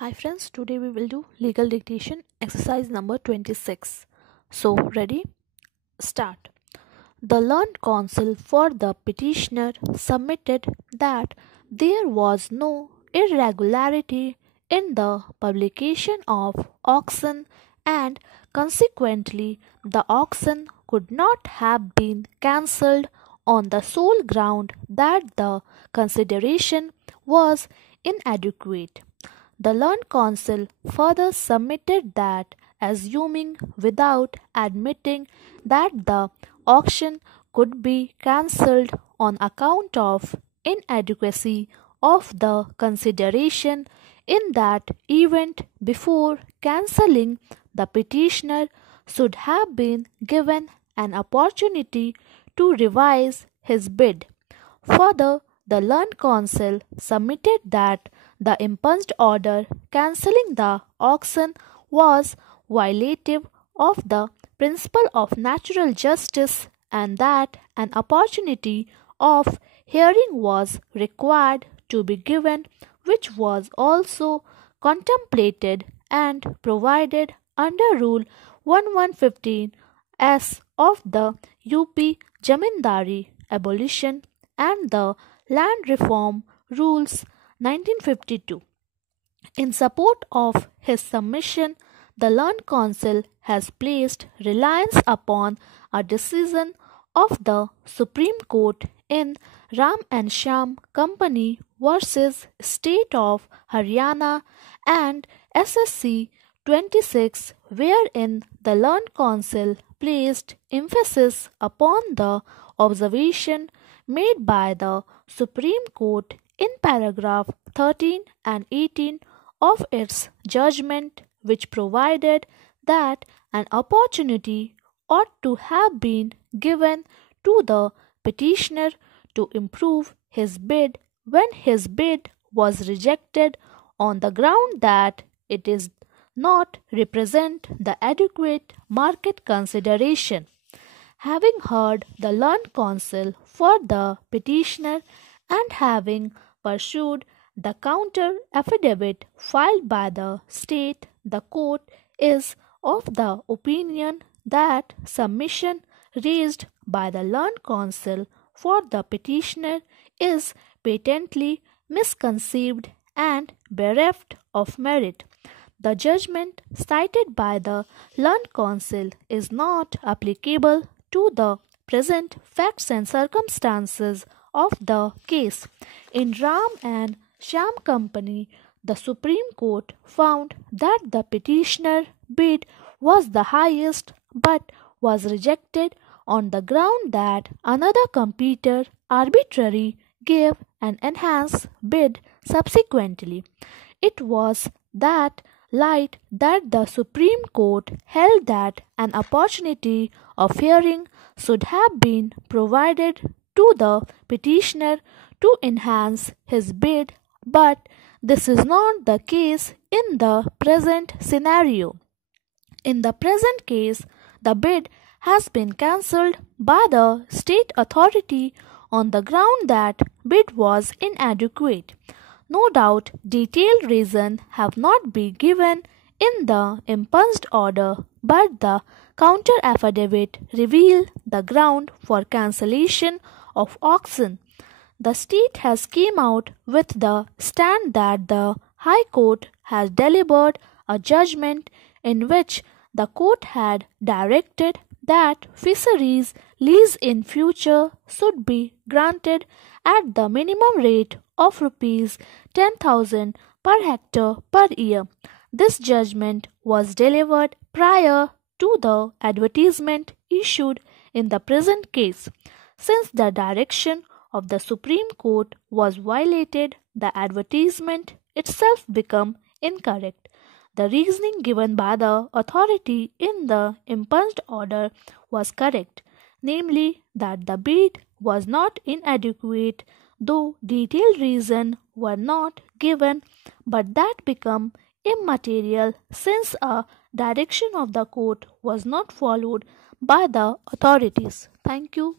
Hi friends, today we will do legal dictation exercise number 26. So, ready? Start. The learned counsel for the petitioner submitted that there was no irregularity in the publication of auction and consequently the auction could not have been cancelled on the sole ground that the consideration was inadequate. The learned counsel further submitted that, assuming without admitting that the auction could be cancelled on account of inadequacy of the consideration, in that event before cancelling, the petitioner should have been given an opportunity to revise his bid. Further, the learned counsel submitted that the impugned order cancelling the auction was violative of the principle of natural justice and that an opportunity of hearing was required to be given, which was also contemplated and provided under Rule 1115 S of the UP Jamindari Abolition and the Land Reform Rules 1952. In support of his submission, the learned counsel has placed reliance upon a decision of the Supreme Court in Ram and Shyam Company versus State of Haryana and SSC 26, wherein the learned counsel placed emphasis upon the observation made by the Supreme Court in paragraph 13 and 18 of its judgment, which provided that an opportunity ought to have been given to the petitioner to improve his bid when his bid was rejected on the ground that it is not represent the adequate market consideration. Having heard the learned counsel for the petitioner and having pursued the counter affidavit filed by the state, the court is of the opinion that submission raised by the learned counsel for the petitioner is patently misconceived and bereft of merit. The judgment cited by the learned counsel is not applicable to the present facts and circumstances of the case. In Ram and Shyam Company, the Supreme Court found that the petitioner bid was the highest but was rejected on the ground that another competitor arbitrarily gave an enhanced bid subsequently. It was that light that the Supreme Court held that an opportunity of hearing should have been provided to the petitioner to enhance his bid, but this is not the case in the present scenario. In the present case, the bid has been cancelled by the state authority on the ground that bid was inadequate. No doubt detailed reasons have not been given in the impugned order, but the counter affidavit revealed the ground for cancellation of auction. The state has came out with the stand that the High Court has delivered a judgment in which the court had directed that fisheries lease in future should be granted at the minimum rate of rupees 10,000 per hectare per year. This judgment was delivered prior to the advertisement issued in the present case. Since the direction of the Supreme Court was violated, the advertisement itself became incorrect. The reasoning given by the authority in the impugned order was correct, namely that the bid was not inadequate, though detailed reasons were not given, but that became immaterial since a direction of the court was not followed by the authorities. Thank you.